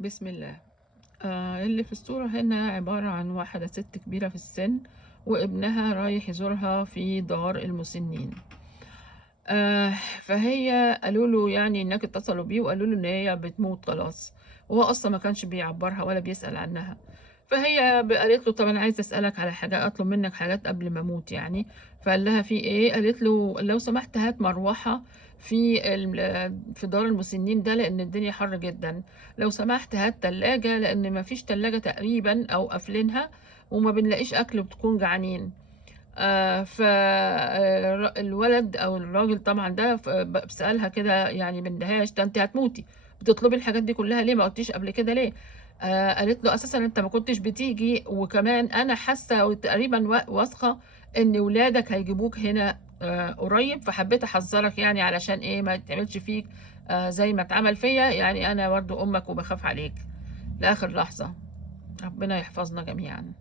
بسم الله. اللي في الصورة هنا عبارة عن واحدة ست كبيرة في السن، وابنها رايح يزورها في دار المسنين. فهي قالوا له يعني هناك اتصلوا بيه وقالوا له إن هي بتموت خلاص، وهو أصلا ما كانش بيعبرها ولا بيسأل عنها. فهي قالت له: طب أنا عايزة أسألك على حاجة، أطلب منك حاجات قبل ما أموت يعني. فقال لها: في إيه؟ قالت له: لو سمحت هات مروحة في دار المسنين ده، لأن الدنيا حر جدا. لو سمحت هات تلاجة، لأن ما فيش تلاجة تقريبا أو قافلينها، وما بنلاقيش أكل وبتكون جعانين. فالولد أو الراجل طبعا ده سألها كده يعني باندهاش: ده انت هتموتي، بتطلبي الحاجات دي كلها ليه؟ ما قلتيش قبل كده ليه؟ قالت له: اساسا انت ما كنتش بتيجي، وكمان انا حاسه تقريبا واثقه ان ولادك هيجيبوك هنا قريب، فحبيت احذرك يعني علشان ايه ما تعملش فيك زي ما اتعمل فيا، يعني انا برضو امك وبخاف عليك لاخر لحظه. ربنا يحفظنا جميعا.